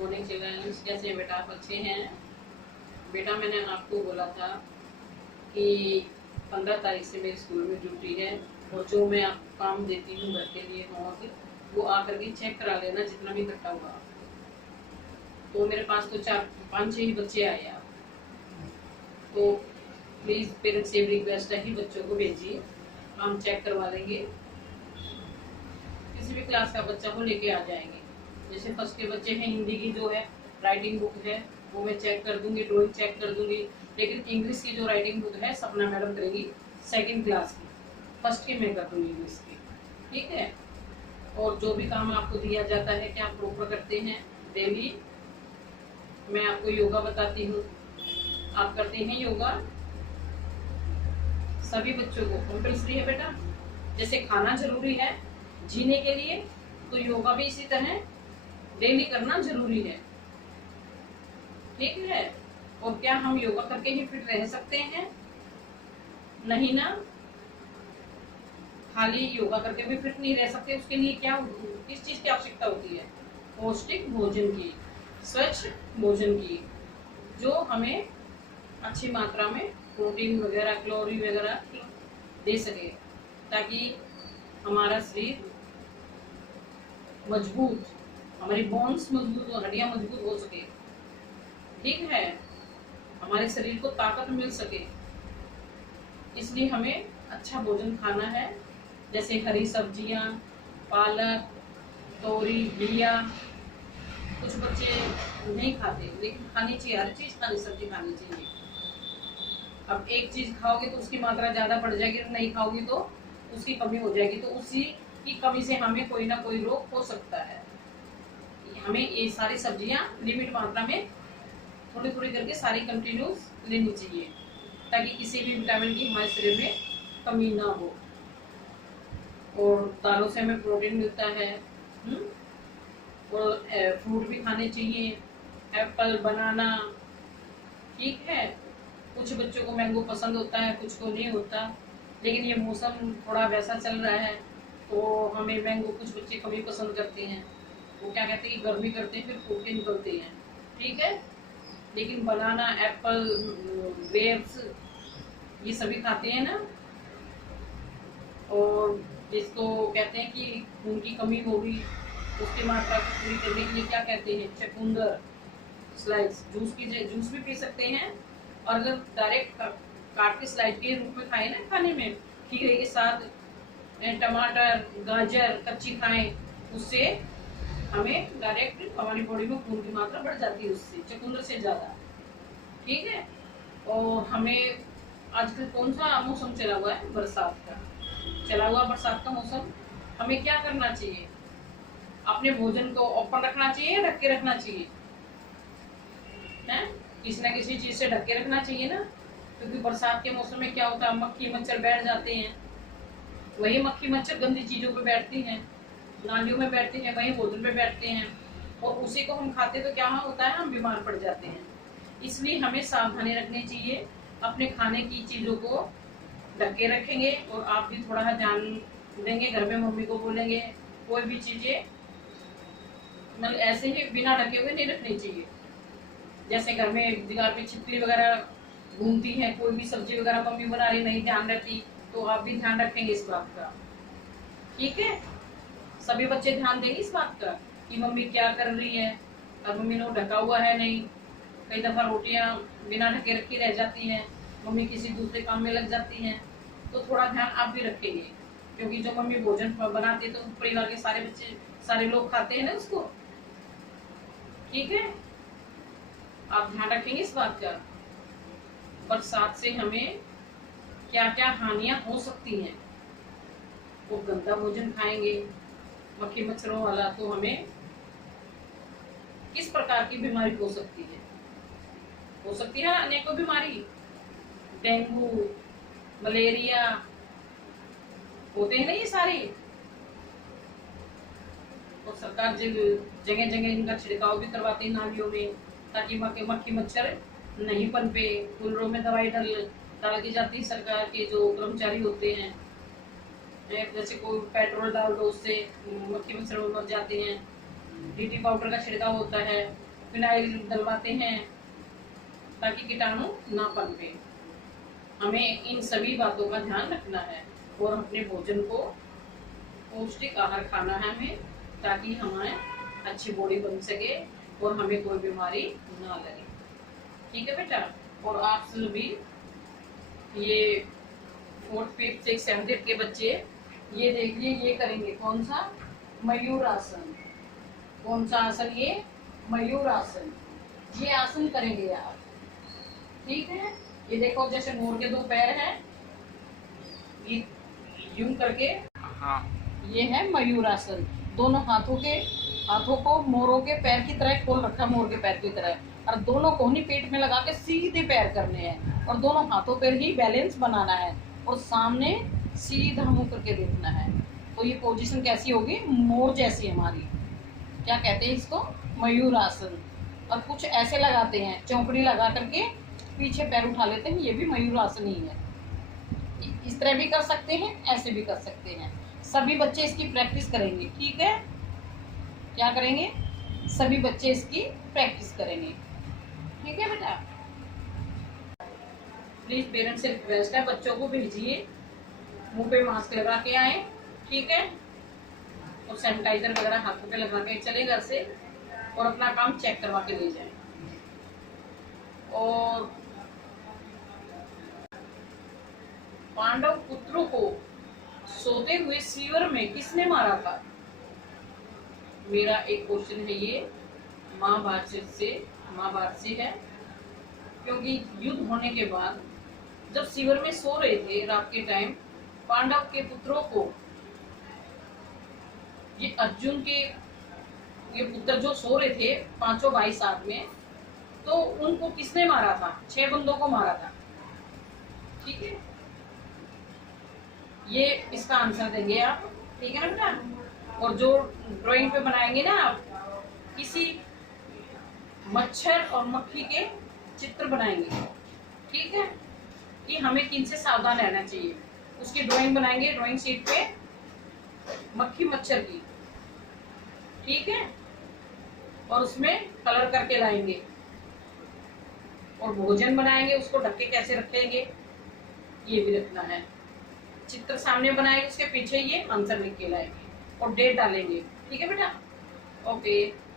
Morning children's, कैसे हैं बेटा? आप अच्छे हैं? बेटा मैंने आपको बोला था कि 15 तारीख से मेरे स्कूल में ड्यूटी है और जो मैं आपको काम देती हूँ घर के लिए होमवर्क, वो आकर के चेक करा लेना जितना भी इकट्ठा हुआ। तो मेरे पास तो 4-5 ही बच्चे आए आप, तो प्लीज़ पेरेंट्स से रिक्वेस्ट है कि बच्चों को भेजिए, हम चेक करवा लेंगे। किसी भी क्लास का बच्चा को लेके आ जाएंगे। जैसे फर्स्ट के बच्चे हैं, हिंदी की जो है राइटिंग बुक है वो मैं चेक कर दूंगी, ड्राइंग चेक कर दूंगी, लेकिन इंग्लिश की जो राइटिंग बुक है सपना मैडम करेगी सेकंड क्लास की, फर्स्ट की मैं कर दूंगी इंग्लिश की, ठीक है। और जो भी काम आपको दिया जाता है क्या आप प्रॉपर करते हैं डेली? मैं आपको योगा बताती हूँ, आप करते हैं योगा? सभी बच्चों को कंपल्सरी है बेटा। जैसे खाना जरूरी है जीने के लिए, तो योगा भी इसी तरह डेली करना जरूरी है, ठीक है। और क्या हम योगा करके ही फिट रह सकते हैं? नहीं ना, खाली योगा करके भी फिट नहीं रह सकते। उसके लिए क्या, किस चीज की आवश्यकता होती है? पौष्टिक भोजन की, स्वच्छ भोजन की, जो हमें अच्छी मात्रा में प्रोटीन वगैरह, कैलोरी वगैरह दे सके, ताकि हमारा शरीर मजबूत, हमारी बोन्स मजबूत और हड्डियां मजबूत हो सके, ठीक है, हमारे शरीर को ताकत मिल सके। इसलिए हमें अच्छा भोजन खाना है, जैसे हरी सब्जियां, पालक, तोरी, बिया। कुछ बच्चे नहीं खाते, लेकिन खानी चाहिए, हर चीज खानी, सब्जी खानी चाहिए। अब एक चीज खाओगे तो उसकी मात्रा ज्यादा बढ़ जाएगी, नहीं खाओगी तो उसकी कमी हो जाएगी, तो उसी की कमी से हमें कोई ना कोई रोग हो सकता है। हमें ये सारी सब्जियां लिमिट मात्रा में थोड़ी थोड़ी करके सारी कंटिन्यूस लेनी चाहिए, ताकि किसी भी विटामिन की हमारे शरीर में कमी ना हो। और दालों से हमें प्रोटीन मिलता है। और फ्रूट भी खाने चाहिए, एप्पल, बनाना, ठीक है। कुछ बच्चों को मैंगो पसंद होता है, कुछ को नहीं होता, लेकिन ये मौसम थोड़ा वैसा चल रहा है तो हमें मैंगो, कुछ बच्चे कम ही पसंद करते हैं, वो क्या कहते हैं कि गर्मी करते हैं फिर फूके निकलते हैं, ठीक है। लेकिन बनाना, एप्पल, ग्रेप्स, ये सभी खाते हैं ना। और जिसको कहते हैं कि खून की कमी होगी, उसकी मात्रा को पूरी करने के लिए क्या कहते हैं, चुकंदर स्लाइस, जूस भी पी सकते हैं। और अगर डायरेक्ट काट के स्लाइस के रूप में खाए ना, खाने में खीरे के साथ, टमाटर, गाजर कच्ची खाएं, उससे हमें डायरेक्ट हमारी बॉडी में खून की मात्रा बढ़ जाती है, उससे चुकंदर से ज्यादा, ठीक है। और हमें आजकल कौन सा मौसम चला हुआ है? बरसात का चला हुआ, बरसात का मौसम। हमें क्या करना चाहिए? अपने भोजन को ओपन रखना चाहिए या ढक के रखना चाहिए? किसी ना किसी चीज से ढक के रखना चाहिए ना, क्योंकि बरसात के मौसम में क्या होता है, मक्खी मच्छर बैठ जाते हैं। वही मक्खी मच्छर गंदी चीजों पे बैठती हैं, नालियों में बैठते हैं, वही भोजन पे बैठते हैं, और उसी को हम खाते तो क्या होता है, हम बीमार पड़ जाते हैं। इसलिए हमें सावधानी रखनी चाहिए, अपने खाने की चीजों को ढक के रखेंगे। और आप भी थोड़ा ध्यान देंगे, घर में मम्मी को बोलेंगे कोई भी चीजें मतलब ऐसे ही बिना ढके हुए नहीं रखनी चाहिए। जैसे घर में दीवार पे छिपकली वगैरह घूमती है, कोई भी सब्जी वगैरह मम्मी बना रही नहीं ध्यान रखती, तो आप भी ध्यान रखेंगे इस बात का, ठीक है। सभी बच्चे ध्यान देंगे इस बात का कि मम्मी क्या कर रही है, और मम्मी ने ढका हुआ है नहीं। कई दफा रोटियां बिना ढके रखी रह जाती हैं, मम्मी किसी दूसरे काम में लग जाती हैं, तो थोड़ा ध्यान आप भी रखेंगे, क्योंकि जो मम्मी भोजन बनाते तो परिवार के सारे बच्चे, सारे लोग खाते हैं ना उसको, ठीक है। आप ध्यान रखेंगे इस बात का। बरसात से हमें क्या क्या हानियां हो सकती हैं? वो गंदा भोजन खाएंगे, मक्खी मच्छरों वाला, तो हमें किस प्रकार की बीमारी हो सकती है? हो सकती है अनेकों बीमारी, डेंगू, मलेरिया, होते हैं ना ये सारी। और सरकार जगह जगह इनका छिड़काव भी करवाती है नालियों में, ताकि मक्खी मच्छर नहीं पनपे। कूलरों में दवाई डाल दी जाती है, सरकार के जो कर्मचारी होते हैं, जैसे कोई पेट्रोल डाल दो उससे मक्खी मच्छर मर जाते हैं। डीटी पाउडर का छिड़काव होता है, फिनाइल डलवाते हैं ताकि कीटाणु ना पनपे। हमें इन सभी बातों का ध्यान रखना है और अपने भोजन को पौष्टिक आहार खाना है हमें, ताकि हमारे अच्छी बॉडी बन सके और हमें कोई बीमारी ना लगे। ठीक है बेटा। और आप सभी ये 4th 5th 6th 7th 8th के बच्चे ये देखिए, ये करेंगे कौन सा, मयूर आसन। कौन सा आसन ये, मयूर आसन। ये आसन करेंगे आप, ठीक है। ये देखो जैसे मोर के 2 पैर हैं, ये यूं करके, हाँ, ये है मयूर आसन। दोनों हाथों को मोरों के पैर की तरह खोल रखा, मोर के पैर की तरह, और दोनों कोहनी पेट में लगा के सीधे पैर करने हैं और दोनों हाथों पर ही बैलेंस बनाना है और सामने सीधा मुंह करके देखना है। तो ये पोजीशन कैसी होगी, मोर जैसी हमारी। क्या कहते हैं इसको, मयूर आसन। और कुछ ऐसे लगाते हैं, चौकड़ी लगा करके पीछे पैर उठा लेते हैं, ये भी मयूर आसन ही है। इस तरह भी कर सकते हैं, ऐसे भी कर सकते हैं। सभी बच्चे इसकी प्रैक्टिस करेंगे, ठीक है। क्या करेंगे, सभी बच्चे इसकी प्रैक्टिस करेंगे, ठीक है बेटा। प्लीज पेरेंट्स से रिक्वेस्ट है, बच्चों को भेजिए, मुंह पे मास्क लगा के आए, ठीक है, और सैनिटाइजर वगैरह हाथों पे लगा के चले घर से, और अपना काम चेक करवा के ले जाएं। और पांडव पुत्रों को सोते हुए सीवर में किसने मारा था? मेरा एक क्वेश्चन है, ये महाभारत से है, क्योंकि युद्ध होने के बाद जब सीवर में सो रहे थे रात के टाइम, पांडव के पुत्रों को, ये अर्जुन के ये पुत्र जो सो रहे थे, 5 भाई साथ में, तो उनको किसने मारा था? 6 बंदों को मारा था, ठीक है। ये इसका आंसर देंगे आप, ठीक है बेटा। और जो ड्राइंग पे बनाएंगे ना आप, किसी मच्छर और मक्खी के चित्र बनाएंगे, ठीक है, कि हमें किन से सावधान रहना चाहिए। उसकी ड्राइंग बनाएंगे ड्राइंग शीट पे, मक्खी मच्छर की, ठीक है, और उसमें कलर करके लाएंगे। और भोजन बनाएंगे, उसको ढक के कैसे रखेंगे ये भी रखना है। चित्र सामने बनाएंगे, उसके पीछे ये आंसर लिख के लाएंगे और डेट डालेंगे, ठीक है बेटा। ओके।